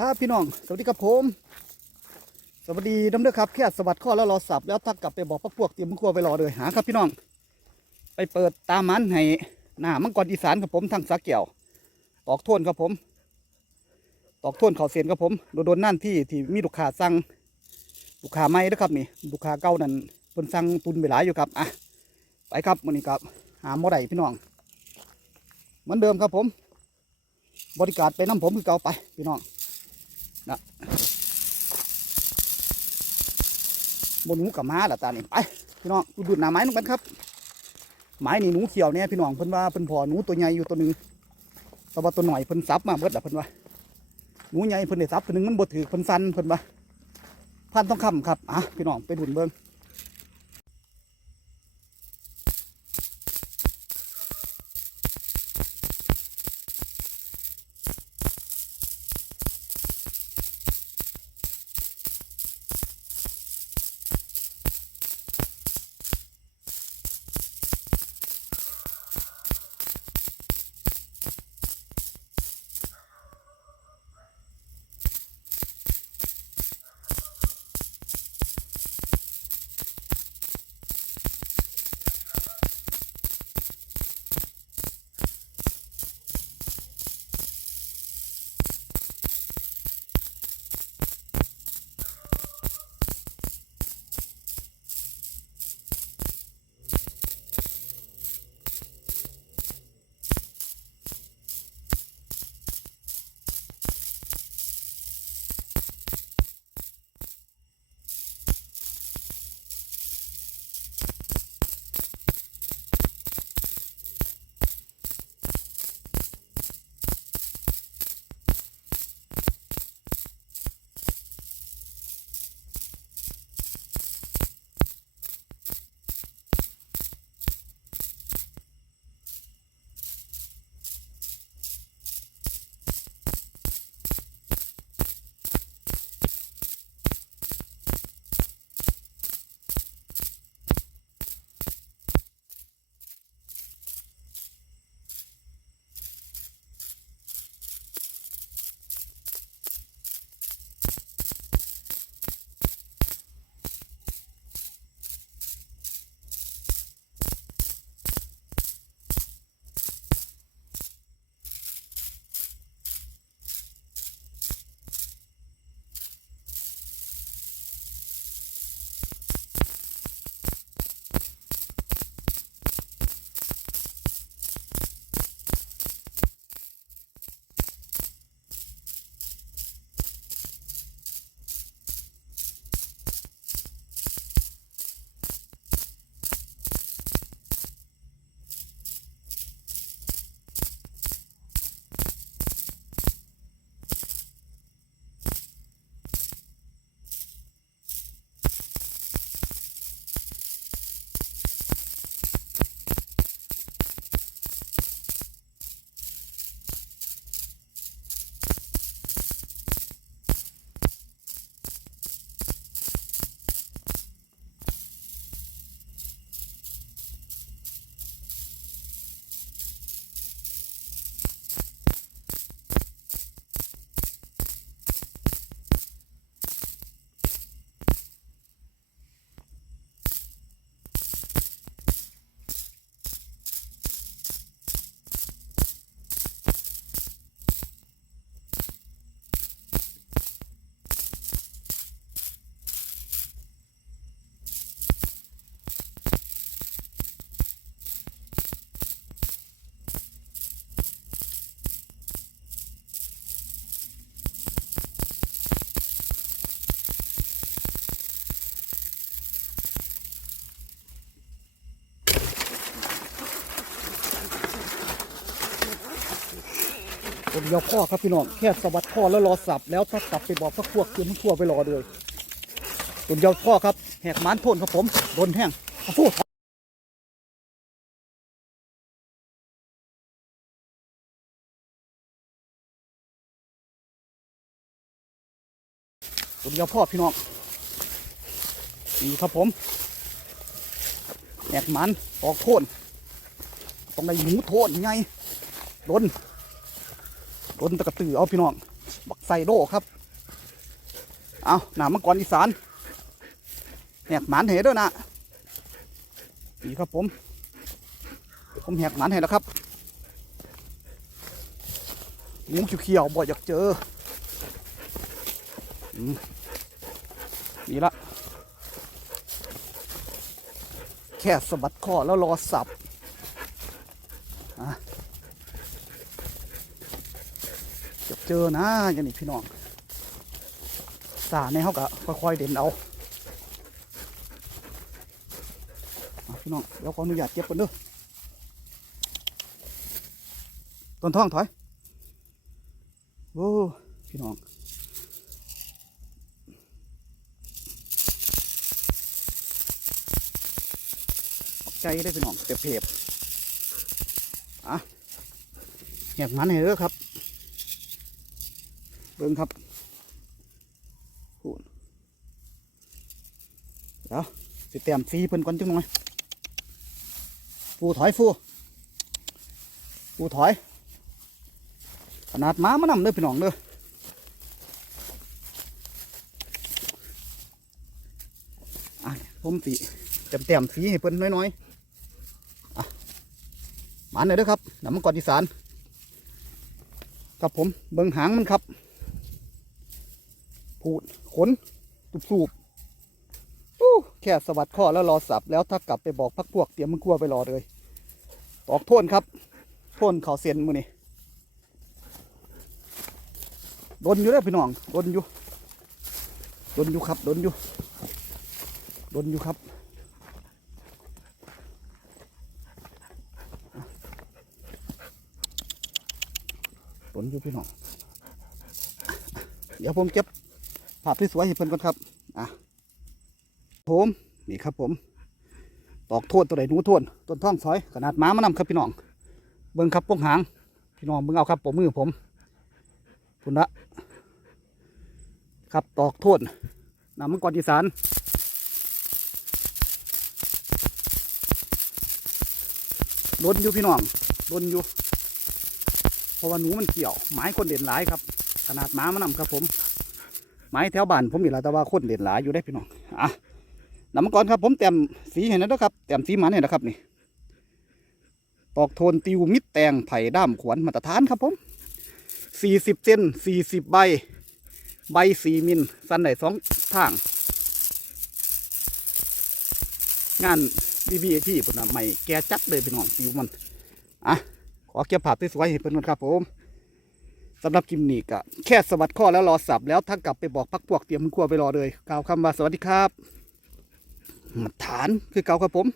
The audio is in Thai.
ครับพี่น้อง สวัสดีครับผม สวัสดีน้ำเด้อครับแค่สวัสดิ์ข้อแล้วรอสับแล้วทักกลับไปบอกพวกพวกเตรียมมังครัวไปรอเลยหาครับพี่น้อง ไปเปิดตามมันให้หน้ามังกรอีสานครับผมทางสาเกี่ยวตอกโทนครับผม ตอกโทนเขาเสียนครับผมโดนนั่นที่ที่มีลูกค้าสั่งลูกค้าไม่นะครับนี่ลูกค้าเก่านั่นเพิ่นสั่งตุนไปหลายอยู่ครับอะไปครับมื้อนี้ครับหาหมอไดพี่น้องเหมือนเดิมครับผม บริการไปน้ำผมคือเก่าไปพี่น้อง นะบนหนูกับม้าล่ะตานี่ไปพี่น้องดูดหน้าไม้ลงกันครับไม้นี่หนูเขียวเนี่ยพี่น้องเพิ่นว่าเพิ่นพอหนูตัวใหญ่อยู่ตัวหนึ่งแต่ว่าตัวหน่อยเพิ่นซับมาเบิดละเพิ่นว่าหนูใหญ่เพิ่นได้ซับตัวหนึ่งมันบดถือเพิ่นฟันเพิ่นว่าพันต้องคำครับอะพี่น้องไปดูดเบิ้ง ผมยวข้อครับพี่น้องแค่สวัสดข้อแล้วรอสับแล้วถ้ากลับไปบอกพวกพวกเตรียมมังครัวไปรอเลยผมยวข้อครับแหกมันโทนครับผมโดนแห้งโอ้โหผมยวพ่อพี่น้องนี่ครับผมแหกมันออกโทนต้องในหมูโทนไงโดน โดนตะกะตือเอาพี่น้องบักไซโดครับ เอาหนามังกรอีสานแหกหมันเหด้วยนะนี่ครับผม ผมแหกหมันให้แล้วครับหมูเขียวๆบ่อยากเจออนี่ละ แค่สะบัดข้อแล้วรอสับอะจะ เจอนะอย่างนี้พี่น้องสาในเขาก็ค่อยๆเด่นเอาพี่น้องเดี๋ยวขออนุญาตเก็บกันเด้อต้นท้องถอยโอ้พี่น้องใจได้พี่น้องเปียบเพียบอะแหกมันให้เด้อครับ เบิ่งครับพูดเดี๋ยวสิเตรียมฟีเพิ่นก่อนจังหน่อยฟูถอยฟูฟูถอย ขนาดม้ามานำเด้อพี่น้องเด้ออะผมสิเต็มเต็มๆสีให้เพิ่นน้อยๆอะหมันเลยเด้อครับน้ำมันกอดอีสาน ครับผมเบิ่งหางมันครับ พูดขนตุบสูบอู้แค่สวัสดข้อแล้วรอสับ แล้วถ้ากลับไปบอกพักพวกเตรียมมันกลัวไปรอเลยตอกโทนครับ โทนเขาเซียนมือนี่ดนอยู่เด้พี่น้องดนอยู่ดนอยู่ครับดนอยู่ดนอยู่ครับผลอยู่พี่น้อง เดี๋ยวผมเก็บ ภาพที่สวยให้เพิ่นก่อนครับอะผมนี่ครับผมตอกโทษตัวไหนหนูโทวนต้นท่องซอยขนาดม้ามานำครับพี่น้อง เบิ้งครับปงหางพี่น้องเบิ้งเอาครับผมมือผมพุ่นละครับตอกโทษนำมังกรอีสานลนอยู่พี่น้องลนอยู่เพราะว่าหนูมันเกี่ยวไม้คนเด่นหลายครับ ขนาดม้ามานำครับผม ไม้แถวบ้านผมอยู่แล้วแต่ว่าคนเด่นหลายอยู่ได้พี่น้องอะน้ำมังกรครับ ผมเต็มสีเห็นแล้วครับเต็มสีมันเห็นนะครับนี่ตอกโทนติวมิดแตงไผ่ด้ามขวนมาตรฐานครับผมสี่สิบเซนสี่สิบใบ ใบสี่มิลสั้นได้สองทาง งานบีบีที่ผมนะใหม่แกจัดเลยพี่น้องติวมันอะขอเก็บภาพสวยๆให้เพื่อนครับผม สำหรับคลิปนี้ก็แค่สวัสดข้อแล้วรอสับแล้วถ้ากลับไปบอกพักพวกเตรียมมือครัวไปรอเลยกล่าวคำว่าสวัสดีครับมาฐานคือเก่าครับผม